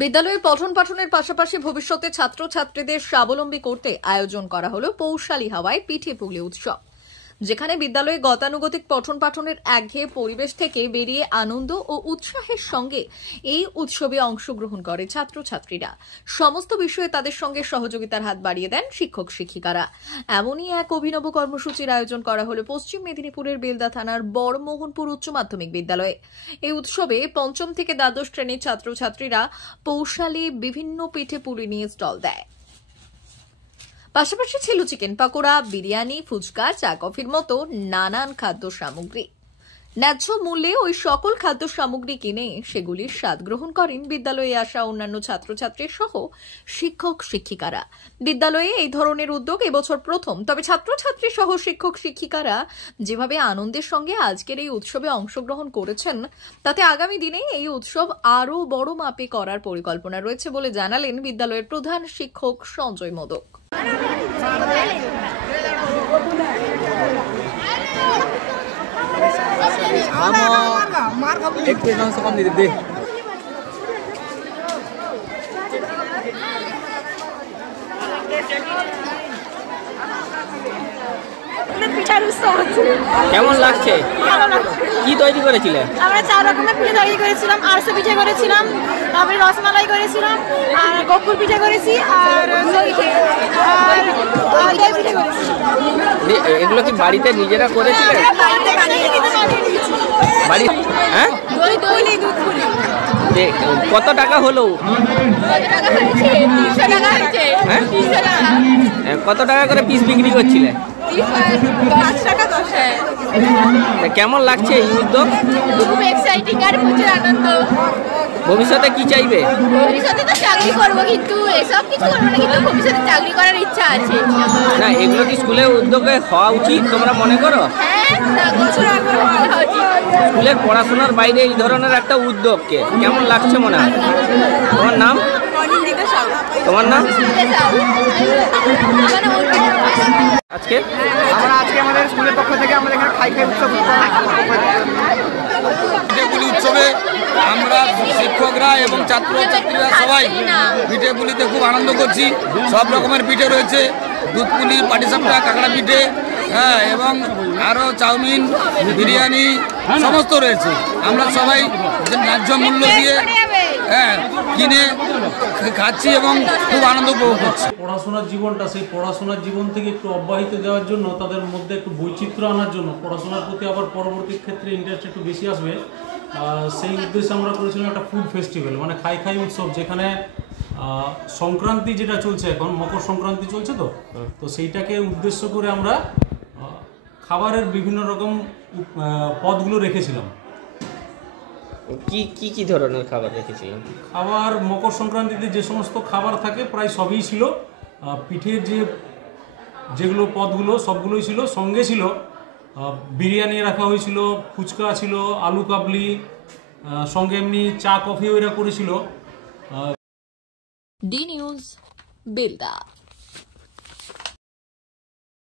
বিদ্যালয়ে পঠন পাঠনের পাশাপাশি ভবিষ্যতে ছাত্রছাত্রীদের স্বাবলম্বী করতে আয়োজন করা হলো পৌষালী হাওয়ায় পিঠে পুলি উৎসব, যেখানে বিদ্যালয়ে গতানুগতিক পঠন পাঠনের একঘেয়ে পরিবেশ থেকে বেরিয়ে আনন্দ ও উৎসাহের সঙ্গে এই উৎসবে অংশগ্রহণ করে ছাত্রছাত্রীরা। সমস্ত বিষয়ে তাদের সঙ্গে সহযোগিতার হাত বাড়িয়ে দেন শিক্ষক শিক্ষিকারা। এমনই এক অভিনব কর্মসূচির আয়োজন করা হলো পশ্চিম মেদিনীপুরের বেলদা থানার বড়মোহনপুর উচ্চ মাধ্যমিক বিদ্যালয়ে। এই উৎসবে পঞ্চম থেকে দ্বাদশ শ্রেণীর ছাত্রছাত্রীরা পৌষালী বিভিন্ন পিঠে পুলি নিয়ে স্টল দেয়। পাশাপাশি ছিল চিকেন পকোড়া, বিরিয়ানি, ফুচকা, চা কফির মতো নানান খাদ্য সামগ্রী। ন্যায্য মূল্যে ওই সকল খাদ্য সামগ্রী কিনে সেগুলির স্বাদ গ্রহণ করেন বিদ্যালয়ে আসা অন্যান্য ছাত্রছাত্রী সহ শিক্ষক শিক্ষিকারা। বিদ্যালয়ে এই ধরনের উদ্যোগ এবছর প্রথম, তবে ছাত্রছাত্রী সহ শিক্ষক শিক্ষিকারা যেভাবে আনন্দের সঙ্গে আজকের এই উৎসবে অংশগ্রহণ করেছেন, তাতে আগামী দিনে এই উৎসব আরও বড় মাপে করার পরিকল্পনা রয়েছে বলে জানালেন বিদ্যালয়ের প্রধান শিক্ষক সঞ্জয় মোদক। কেমন লাগছে? কি তৈরি করেছিলেন? আমরা 4 রকমের পিঠে তৈরি করেছিলাম। আরসা পিঠে করেছিলাম, তারপরে রসমালাই করেছিলাম, আর গোকুল পিঠে করেছি, আর দই পিঠে করেছি। এগুলো কি বাড়িতে নিজেরা করেছিলেন? বাড়ি হ্যাঁ দই দুধ পুলি। কত টাকা হলো? হ্যাঁ, কত টাকা করে পিস বিক্রি করছিলেন? 5 টাকা 10 টাকা। কেমন লাগছে এই উদ্যোগ? খুব এক্সাইটিং আর প্রচুর আনন্দ। ভবিষ্যতে কি চাইবে? ভবিষ্যতে তো চাকরি করব, কিন্তু এসব কিছু করব না, কিন্তু ভবিষ্যতে চাকরি করার ইচ্ছা আছে। না, এগুলো কি স্কুলের উদ্যোগে হওয়া উচিত তোমরা মনে করো? হ্যাঁ, স্কুলের পড়াশোনার বাইরে এই ধরনের একটা উদ্যোগকে কেমন লাগছে মনে হয়? তোমার নাম? তোমার নাম? আজকে আমাদের স্কুলের পক্ষ থেকে আমাদের এখানে খাই উৎসব উৎসবে আমরা শিক্ষকরা এবং ছাত্রছাত্রীরা সবাই পিঠে পুলিতে খুব আনন্দ করছি। সব রকমের পিঠে রয়েছে, দুধ পুলি, পাটিসাপটা, কাঁকড়া পিঠে, হ্যাঁ, এবং আরও চাউমিন, বিরিয়ানি সমস্ত রয়েছে। আমরা সবাই ন্যায্য মূল্য দিয়ে কিনে খাচ্ছি এবং খুব আনন্দ উপভোগ করছি। পড়াশোনার জীবনটা, সেই পড়াশোনার জীবন থেকে একটু অব্যাহতি দেওয়ার জন্য, তাদের মধ্যে একটু বৈচিত্র্য আনার জন্য, পড়াশোনার প্রতি আবার পরবর্তী ক্ষেত্রে ইন্টারেস্ট একটু বেশি আসবে, সেই উদ্দেশ্যে আমরা করেছিলাম একটা ফুড ফেস্টিভ্যাল, মানে খাই উৎসব, যেখানে সংক্রান্তি যেটা চলছে এখন, মকর সংক্রান্তি চলছে, তো সেইটাকে উদ্দেশ্য করে আমরা খাবারের বিভিন্ন রকম পদগুলো রেখেছিলাম। কি ধরনের খাবার রেখেছিলেন? খাবার মকর সংক্রান্তিতে যে সমস্ত খাবার থাকে প্রায় সবই ছিল। পিঠের যেগুলো পদগুলো সবগুলোই ছিল, সঙ্গে ছিল বিরিয়ানি রাখা হয়েছিল, ফুচকা ছিল, আলু কাবলি, সঙ্গে এমনি চা কফিও এরা করেছিল। D news, Belda.